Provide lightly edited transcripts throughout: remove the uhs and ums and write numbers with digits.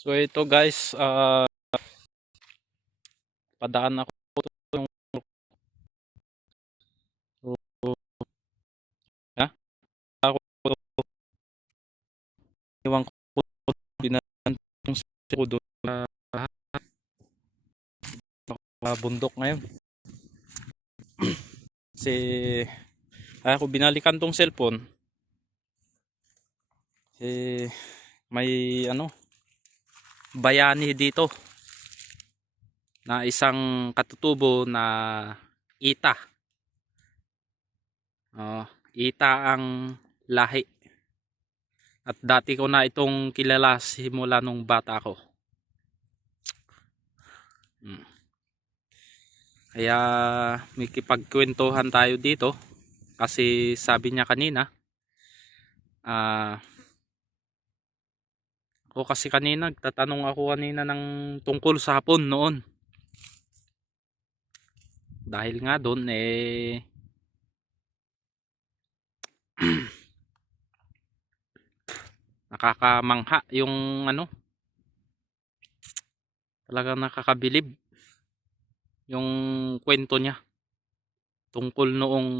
So ito guys, padaan ako yung ha? Ako iwan ko binan yung ko doon sa bundok ngayon. Kasi ako binalikan tong cellphone. May bayani dito na isang katutubo na Ita. Ita ang lahi. At dati ko na itong kilala simula nung bata ako. Kaya may kipagkwentuhan tayo dito kasi sabi niya kanina, ako kasi kanina nagtatanong ako kanina ng tungkol sa hapon noon. Dahil nga doon nakakamangha yung talagang nakakabilib yung kwento niya tungkol noong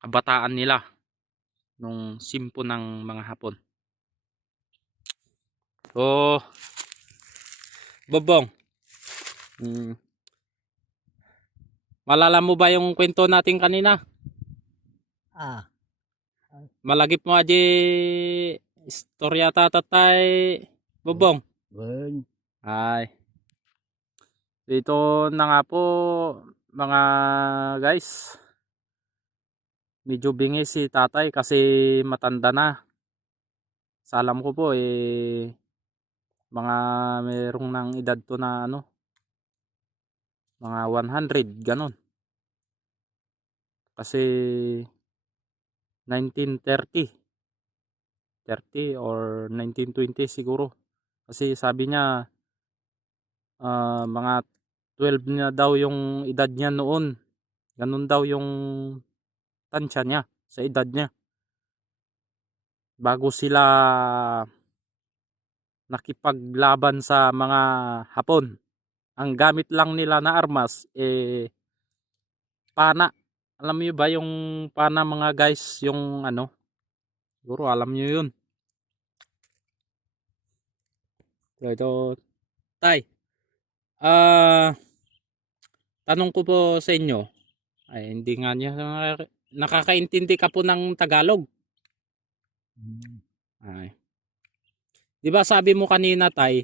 kabataan nila nung simpo ng mga Hapon. So, Bobong, malala mo ba yung kwento natin kanina? Malagip mo aji istorya tatatay Bobong. Ay. Dito na nga po mga guys. Medyo bingi si tatay kasi matanda na. Sa alam ko po mga merong ng edad to na mga 100 ganon. Kasi 1930 or 1920 siguro. Kasi sabi niya mga 12 na daw yung edad niya noon. Ganon daw yung tansya niya sa edad niya. Bago sila nakipaglaban sa mga Hapon. Ang gamit lang nila na armas pana. Alam niyo ba yung pana mga guys, yung siguro alam niyo yun. Ito tay. Tanong ko po sa inyo. Ay hindi nga niya nakakaintindi ka po ng Tagalog. Ay. 'Di ba sabi mo kanina tay,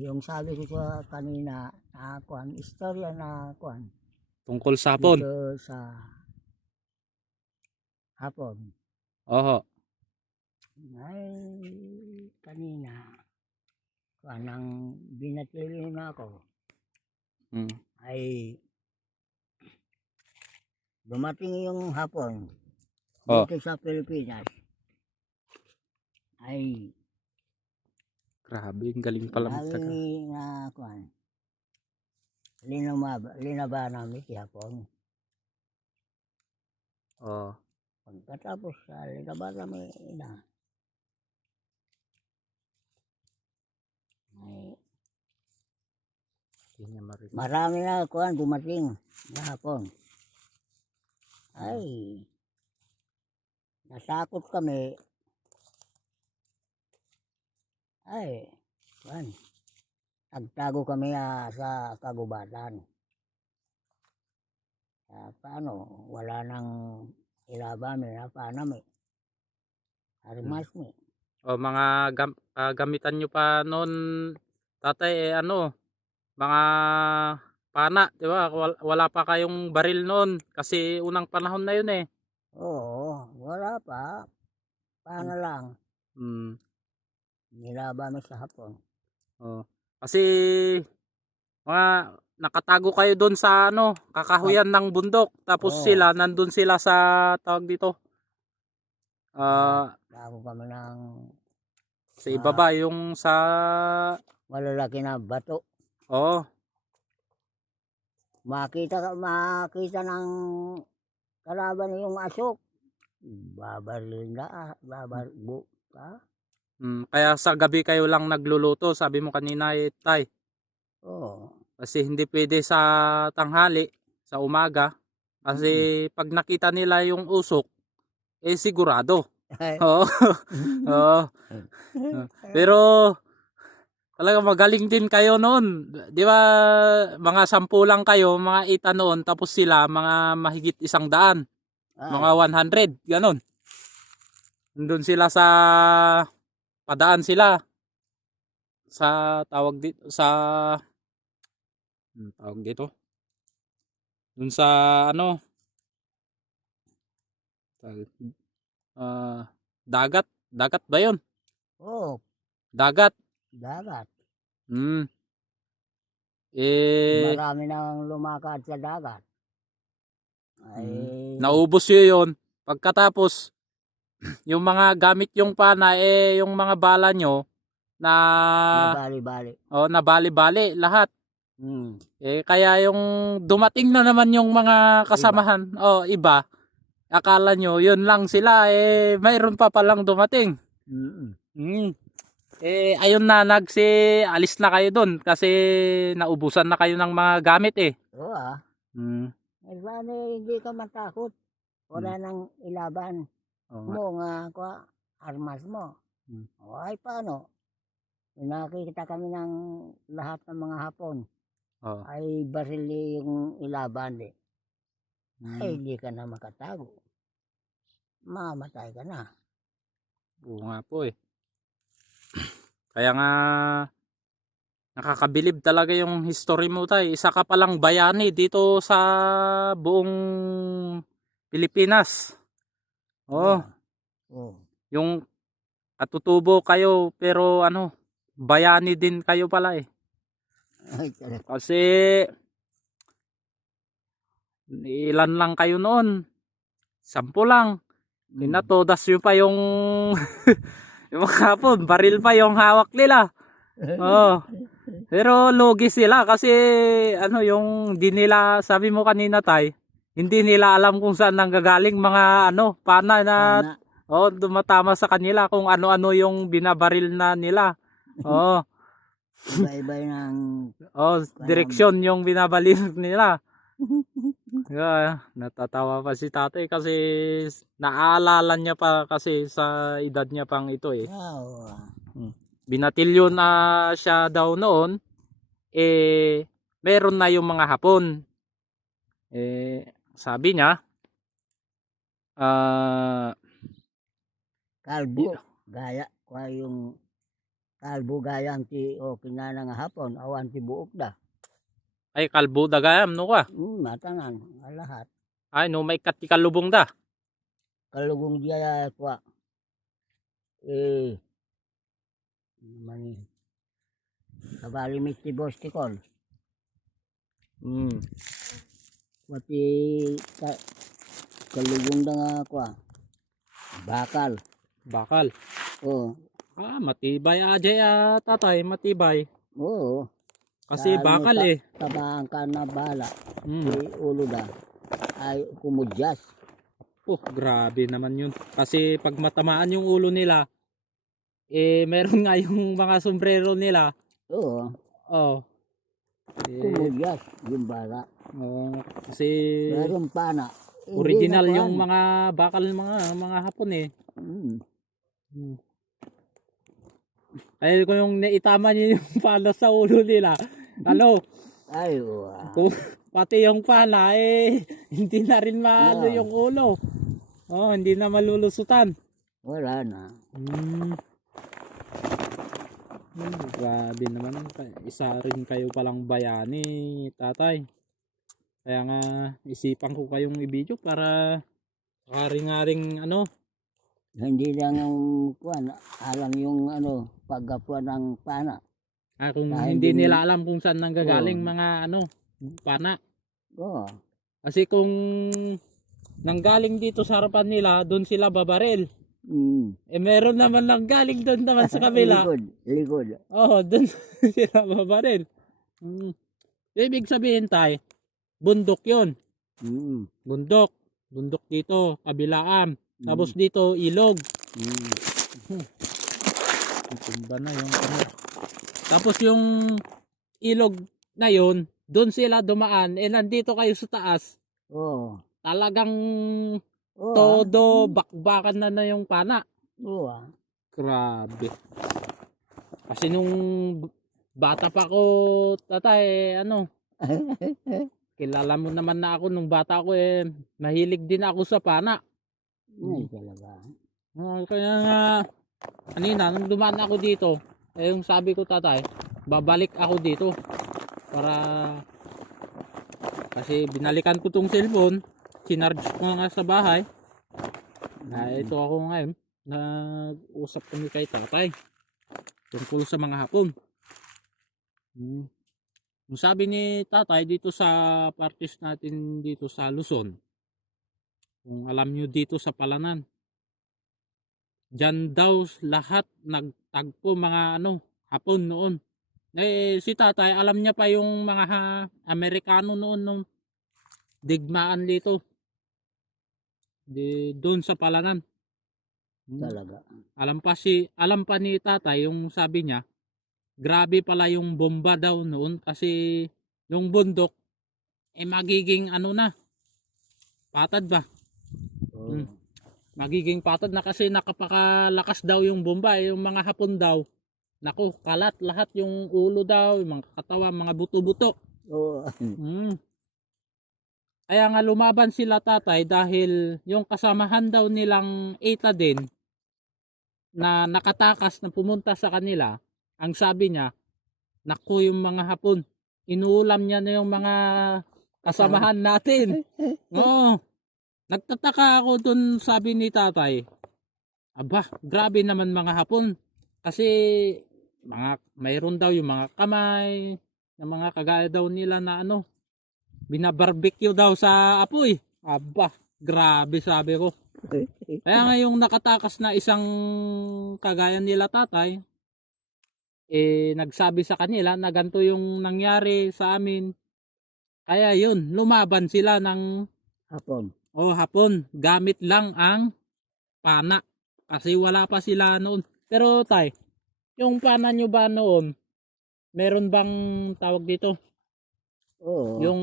yung sabi ko kanina na istorya na tungkol sa Hapon. Dito sa Hapon. Oho. Ay kanina nang binatilyo na ako. Ay dumating yung Hapon dito sa Pilipinas. Ay grabe, galing pala magtaga. Linaban namin si Hapon. Pagkatapos linaban namin marami na dumating na Hapon. Ay nasakot kami. Ay nagtago kami sa kagubatan. Paano wala nang ilaban paano armas mga gamitan nyo pa noon tatay mga pana, di ba? Wala pa kayong baril noon kasi unang panahon na yun Oo, wala pa. Paano lang? Nilaban mo sa Hapon. Kasi mga nakatago kayo doon sa kakahuyan ng bundok. Tapos sila nandun sila sa tawag dito. Tago kami ng sa ibaba yung sa malalaki na bato. Makita ng kalaban yung asok. Babaril na, babarbo ka. Kaya sa gabi kayo lang nagluluto, sabi mo kanina tay. Oo. Kasi hindi pwede sa tanghali, sa umaga. Kasi pag nakita nila yung usok, sigurado. Ay. Oo. Oo. Pero talaga magaling din kayo noon. Di ba mga 10 lang kayo, mga 8 noon, tapos sila mga mahigit 100, mga Ay. 100, ganon. Nandun sila sa padaan sila sa tawag dito sa tawag dito. Dun sa ano, ah, dagat ba 'yon? Oo. Dagat. Dagat. Hmm. Eh, Marami nang lumakad sa dagat. Ay. naubos yun. Pagkatapos, yung mga gamit yung pana, yung mga bala nyo, na, Nabali-bali. nabali-bali lahat. Hmm. Kaya yung dumating na naman yung mga kasamahan, iba, akala nyo, yun lang sila, mayroon pa palang dumating. Mm. Hmm. Ayun na, alis na kayo doon kasi naubusan na kayo ng mga gamit Oo ah. Hmm. Paano hindi ka matakot? Wala nang ilaban Oo nga. mo nga armas mo. O ay paano? Nakikita kami ng lahat ng mga Hapon. Oo. Ay baril yung ilaban ay hindi ka na makatago. Mamatay ka na. Oo nga po Kaya nga nakakabilib talaga yung history mo tay. Isa ka palang bayani dito sa buong Pilipinas. Oh, Oo. yung katutubo kayo pero bayani din kayo pala Ay, talaga. Kasi ilan lang kayo noon? 10 lang. Pinatodas yun pa yung yung mga Hapon, baril pa yung hawak nila. Oh. Pero lugi sila kasi yung di nila, sabi mo kanina tay, hindi nila alam kung saan nanggagaling mga pana na Pana. dumatama sa kanila kung ano-ano yung binabaril na nila. Oh, Iba-iba ng direksyon yung binabaril nila. Natatawa pa si tatay kasi naaalala niya pa kasi sa edad niya pang ito Oo. Binatilyo na siya daw noon, meron na yung mga Hapon. Sabi niya, Kalbo. Gaya. Yung kalbo gaya ti o kinana nga Hapon. Awan ti buok da. ay kalbo dagayam no ka. Matangan. Lahat. Ay no may kalubong da. Kalugong diya mani kabali ti Bostikol. Pati kalugong da nga bakal. Bakal. Oo. Matibay ajay tatay, matibay. Oo. Kasi bakal Tabaan ka na bala. Mm. Ulo da ay kumudyas. Grabe naman yun. Kasi pag matamaan yung ulo nila, meron nga yung mga sombrero nila. Oo. Oh. Kumudyas yung bala. Kasi Meron pana. original yung mga bakal mga Hapon Ay kung yung naitama niyo yung pala sa ulo nila. Ay, wow. Pati yung pala hindi na rin yung ulo. Hindi na malulusutan. Wala na. Grabe naman. Isa rin kayo palang bayani, tatay. Kaya nga isipan ko kayong i-video para karing-aring Hindi lang yung alam yung paggapuan ng pana. kung Dahil hindi nila alam kung saan nanggagaling mga pana. Oo. Kasi kung nanggaling dito sa harapan nila, doon sila babaril. Meron naman nanggaling doon naman sa kabila. Likod. Doon sila babaril. Ibig sabihin tay, bundok yun. Bundok dito, kabilaan. Tapos dito, ilog. Tumba na yung ano. Tapos yung ilog na yun, doon sila dumaan, eh nandito kayo sa taas, Oo. talagang Oo todo bakbakan na yung pana. Oo ah. Grabe. Kasi nung bata pa ako, tatay, ano, kilala mo naman na ako nung bata ko eh, mahilig din ako sa pana. Ay talaga. Kaya nga, kanina, nung dumaan ako dito, eh yung sabi ko tatay, babalik ako dito para kasi binalikan ko tong cellphone, sinarge ko nga sa bahay. Ito ako ngayon, nag-usap kami kay tatay tungkol sa mga hapon. Yung sabi ni tatay dito sa parties natin dito sa Luzon, kung alam nyo dito sa Palanan, dyan daw lahat nagtagpo mga ano, hapon noon. Eh si tatay alam niya pa yung mga Amerikano noon nung digmaan dito. Doon sa Palanan. Talaga. Alam pa ni tatay yung sabi niya, grabe pala yung bomba daw noon kasi yung bundok eh magiging ano na, patad ba? Oo. Magiging patad na kasi nakapakalakas daw yung bomba eh, yung mga hapon daw. Naku, kalat lahat yung ulo daw, yung mga katawan, mga buto-buto. Oo. Hmm. Kaya nga lumaban sila tatay dahil yung kasamahan daw nilang ETA din na nakatakas na pumunta sa kanila, ang sabi niya, naku yung mga hapon, inuulam niya na yung mga kasamahan natin. Oo, nagtataka ako dun sabi ni tatay, aba, grabe naman mga hapon. Kasi mayroon daw yung mga kamay, yung mga kagaya daw nila na ano, binabarbecue daw sa apoy. Aba, grabe sabi ko. Kaya nga yung nakatakas na isang kagaya nila tatay, eh nagsabi sa kanila na ganito yung nangyari sa amin. Kaya yun, lumaban sila ng Hapon. hapon, gamit lang ang pana. Kasi wala pa sila noon. Pero tay, yung pana nyo ba noon, meron bang tawag dito? Oo. Yung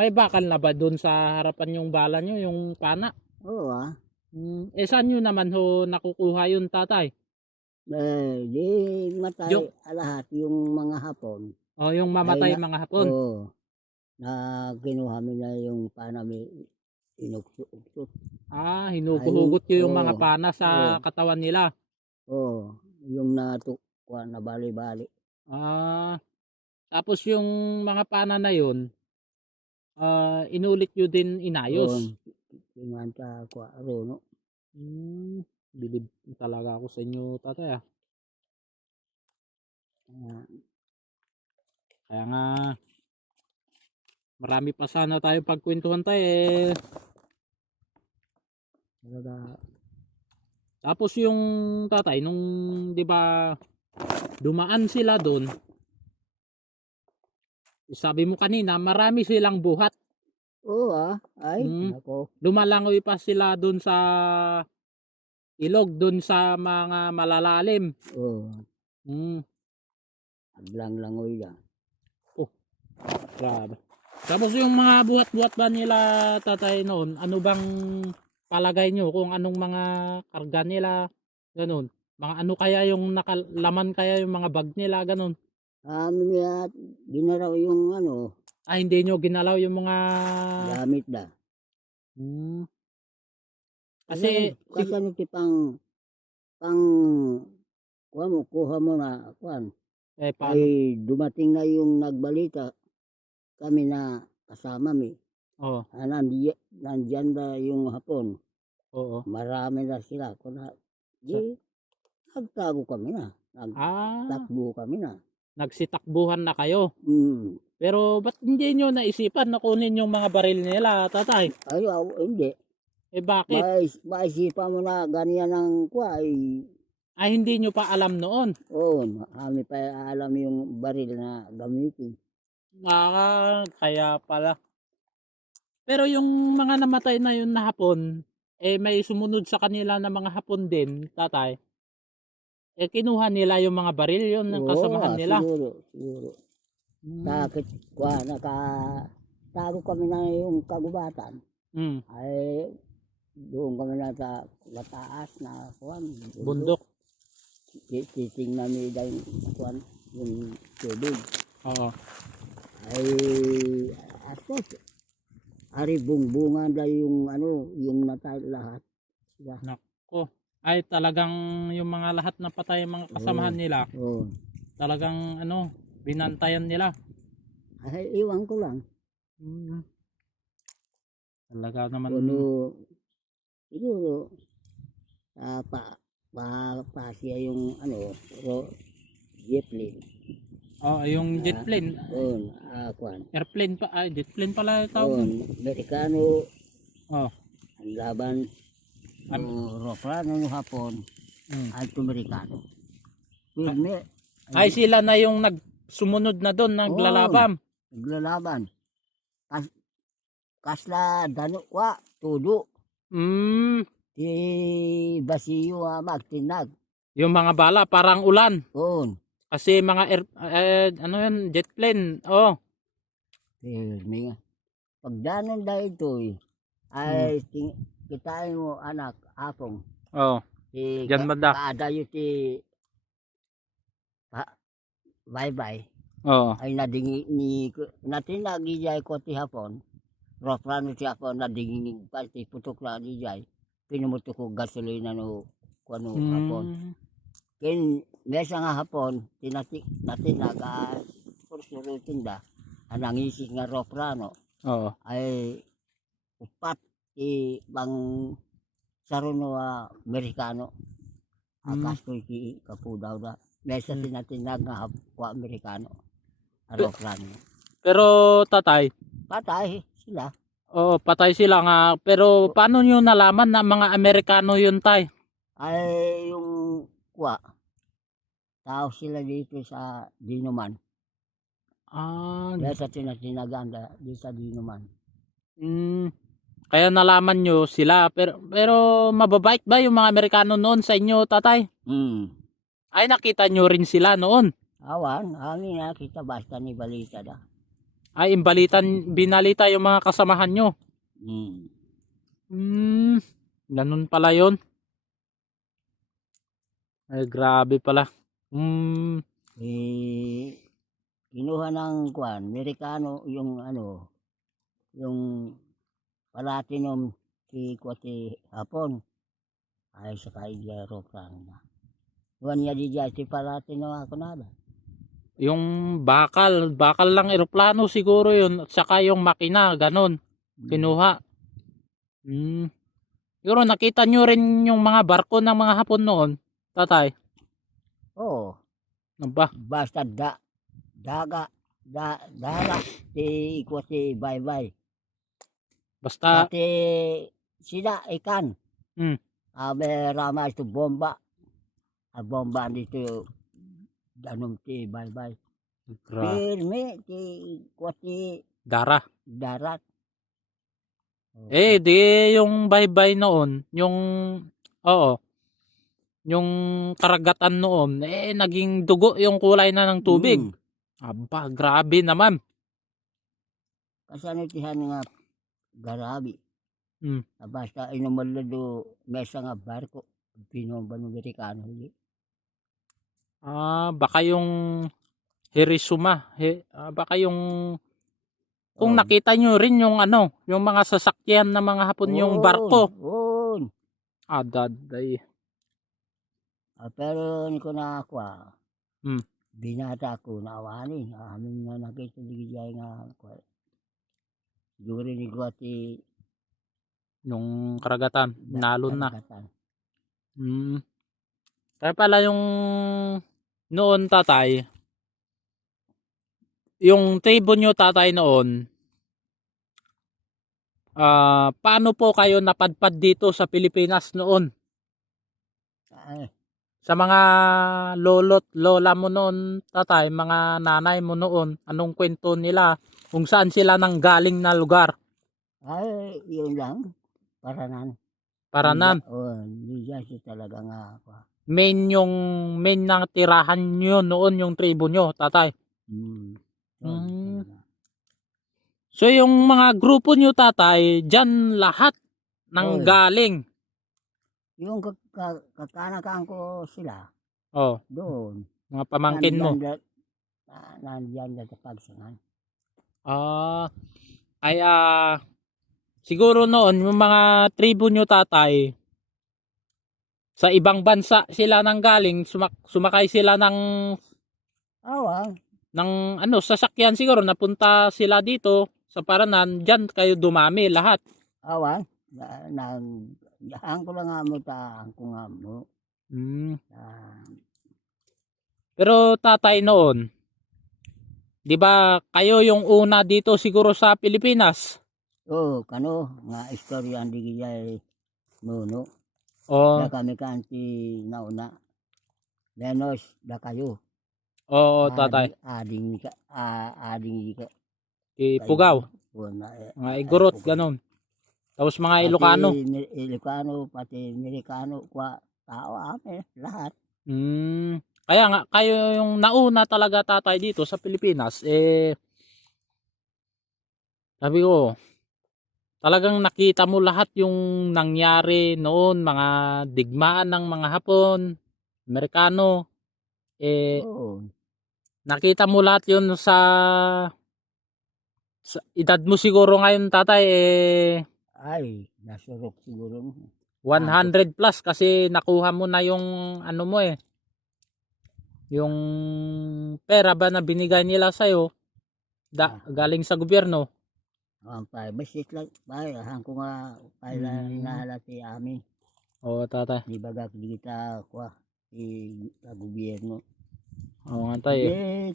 may bakal na ba doon sa harapan yung bala nyo, yung pana? Oo ah. Eh saan nyo naman ho nakukuha yun tatay? Di matay Yung, lahat yung mga hapon. yung Ay mamatay na, mga hapon. na kinuha mo na yung panami inukso-ukso. Hinuguhugot nyo yung mga Oo. pana Oo. sa katawan nila. Oo. Yung natukwa na bali-bali. Ah, tapos yung mga pana na yun, inulit nyo din Oo. inayos. Kinanta ko no. Bilib talaga ako sa inyo tatay ah. Ah, Kaya nga, marami pa sana tayong pagkwentuhan tayo eh. talaga. Tapos yung tatay, nung di ba dumaan sila doon, sabi mo kanina, marami silang buhat. Oo ah. Ay, Hmm. nako. Lumalangoy pa sila doon sa ilog, doon sa mga malalalim. Oo. Hmm. Aglang langoy lang. Oh, grabe. Tapos yung mga buhat-buhat ba nila tatay noon, ano bang palagay nyo kung anong mga karga nila, ganun. Mga ano kaya yung nakalaman kaya yung mga bag nila, ganun. Niya, ginaraw yung Hindi nyo ginalaw yung mga gamit da. hmm, Kasi, kasi kasi ano pang, kuha mo na, ay paano? dumating na yung nagbalita, kami na kasama mi. Oo, Nandyan na yung hapon. oo. Marami na sila. Sa, Di, nagtago kami na. ah, Nagtakbo kami na. nagsitakbuhan na kayo. Hmm. Pero ba't hindi nyo naisipan na kunin yung mga baril nila, tatay? Ayaw, hindi. Bakit? Maisipan mo na ganyan ang ay Hindi nyo pa alam noon. kami pa alam yung baril na gamitin. Kaya pala. Pero yung mga namatay na yun na hapon, may sumunod sa kanila na mga hapon din, tatay. kinuha nila yung mga baril yun ng kasamahan nila. Siguro. Mm. Bakit nakatago kami na yung kagubatan, Mm. ay doon kami na sa mataas na Bundok. titingnan nila yung tubig. Oo. Ay atos, ari bungbungan na yung yung natay lahat. Sila. Nako. Ay talagang yung mga lahat na patay mga kasamahan nila, Oo. talagang binantayan nila. Ay iwan ko lang. Mm. Talaga naman. Siguro siya yung jeepling. Oh, yung jet plane. Airplane pa, jet plane pala yung tawag. Amerikano Oh. ang laban roplano ng Hapon at Amerikano. Ay sila na yung nagsumunod na doon, naglalaban. Naglalaban. Kasla danukwa tudo. Mm. Ti basiyo magtinag. Yung mga bala parang ulan. Oo. Kasi mga yun, jet plane. Oh. Pagdanon dahil ito ay kitain mo anak apong. Oh. Diyan banda. Kaadayo ti bye-bye. Oh. Ay nadingi ni natinagi jay ko ti hapon. Roplano ti hapon nadingi pati putok na di jay. Pinumutok ko gasolina no kuno hapon. Ken mesa nga hapon natinaga puro tinda anangisi nga roplano. Oo. Ay upat bang saruno Amerikano. Akas ko kapudaw da. Mesa tinatinag nga hapwa Amerikano. Aeroplano. Pero tatay, Patay sila. oh, patay sila nga. Pero paano nyo nalaman na mga Amerikano yun, tay? Ay yung tao sila dito sa Dinuman. Mesa tinatinaganda dito sa Dinuman. Kaya nalaman nyo sila. Pero mababait ba yung mga Amerikano noon sa inyo, tatay? Ay nakita nyo rin sila noon. Awan, amin nakita basta ni balita da. Ay binalita yung mga kasamahan nyo. Ganun pala yun. Ay grabe pala. Kinuha ng Amerikano yung yung Platinum si Hapon. Ay sa kaigero na. Tuwan niya di dyan si Platinum ako nada. Yung bakal lang eroplano siguro yun, at saka yung makina, ganun, kinuha. Siguro nakita nyo rin yung mga barko ng mga Hapon noon, tatay? Oo. Ba? Basta dara si bye-bye. Basta Pati sila ikan. May ramay ito bomba. Bomba dito danong ti bye-bye. Pirme ti Dara. darat. Di yung bye-bye noon, yung karagatan noon, naging dugo yung kulay na ng tubig. Aba, grabe naman. Kasanitihan nga garabi. Basta inumalado mesa nga barko. Pinomba ng Amerikano. Baka yung Hirisuma. Baka yung kung nakita nyo rin yung yung mga sasakyan ng mga Hapon, yung barko. Daday. Pero hindi ko na binata ko na awanin. Amin na nakita digijay nga siguro ni Guati Nung karagatan, nalon na. Kaya pala yung noon, tatay, yung tribo nyo, tatay, noon, paano po kayo napadpad dito sa Pilipinas noon? Sa mga lolo't lola mo noon, tatay, mga nanay mo noon, anong kwento nila? Kung saan sila nang galing na lugar? Ay, yun lang. Paranan. Paranan. Dijay siya talaga nga. Main ng tirahan nyo noon yung tribo nyo, tatay. Hmm. Hmm. So yung mga grupo nyo, tatay, dyan lahat nang Oy. galing. Yung kakanakan ko sila, Oh, doon. mga pamangkin mo. Nandiyan na sa pagsangan. Ay siguro noon yung mga tribo nyo, tatay, sa ibang bansa sila nang galing, sumakay sila Awa, ng sasakyan siguro, napunta sila dito sa Paranan, dyan kayo dumami lahat. awa. Ang ko lang nga mo ang ko nga mo. Hmm. Ah, Pero tatay noon, 'di ba kayo yung una dito siguro sa Pilipinas? kano nga istorya ang digiyay nuno. O Da kami kanti nauna. Menos da kayo. o tatay, Ading ka Pugaw, kayo. mga Igorot, Pugaw. ganon. Tapos mga Pati Ilocano. Ilocano, pati Amerikano, tao amin, lahat. Kaya nga kayo yung nauna talaga, tatay, dito sa Pilipinas. Sabi ko, talagang nakita mo lahat yung nangyari noon, mga digmaan ng mga Hapon, Amerikano. Oo. Nakita mo lahat yun sa edad mo siguro ngayon, tatay, Ay, nasurok siguro. 100 plus kasi nakuha mo na yung yung pera ba na binigay nila sa'yo galing sa gobyerno. Ang basit lang, ko nga, kailan nahalati amin. Oo, tatay. Di ba kita, sa gobyerno. Oo nga, tay. Di,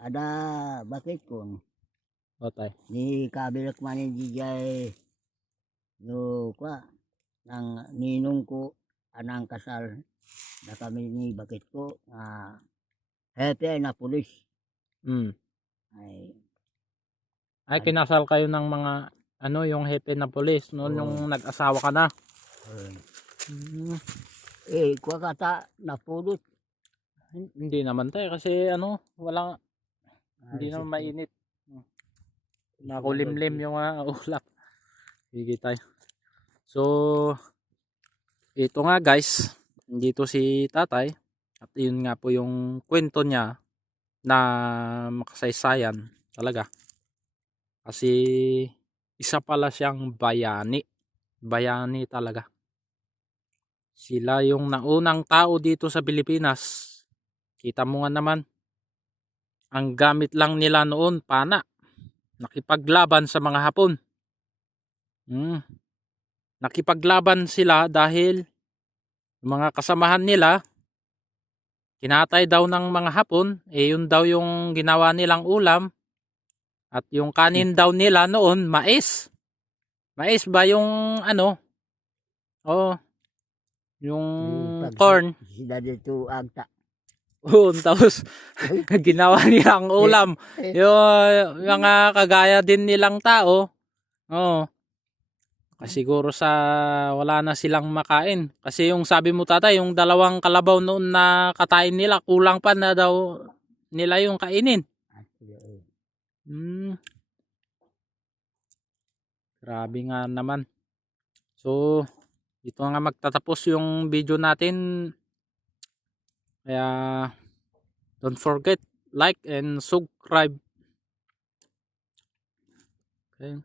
ada, bakit ko, Oo, tay. ni kabilak manin dijay, no, nang ninong ko, anang kasal, na kami ni bakit ko, hepe na pulis. Ay, Kinasal kayo ng mga yung hepe na pulis noon yung nag-asawa ka na. kata napulot. Hindi naman, tay, kasi walang hindi naman mainit. Makulimlim yung ulap. Sige, tay. So, ito nga, guys, dito si tatay at yun nga po yung kwento niya na makasaysayan talaga. Kasi isa pala siyang bayani. Bayani talaga. Sila yung naunang tao dito sa Pilipinas. Kita mo nga naman, ang gamit lang nila noon, pana. Nakipaglaban sa mga Hapon. Nakipaglaban sila dahil mga kasamahan nila, kinatay daw ng mga Hapon, yun daw yung ginawa nilang ulam. At yung kanin daw nila noon, mais. Mais ba yung Oh, yung corn. Sila dito agta. Tapos ginawa nilang ulam. Yung mga kagaya din nilang tao. Siguro sa wala na silang makain. Kasi yung sabi mo, tatay, yung 2 kalabaw noon na katain nila, kulang pa na daw nila yung kainin. Grabe nga naman. So, ito nga magtatapos yung video natin. Kaya don't forget, like and subscribe. Okay.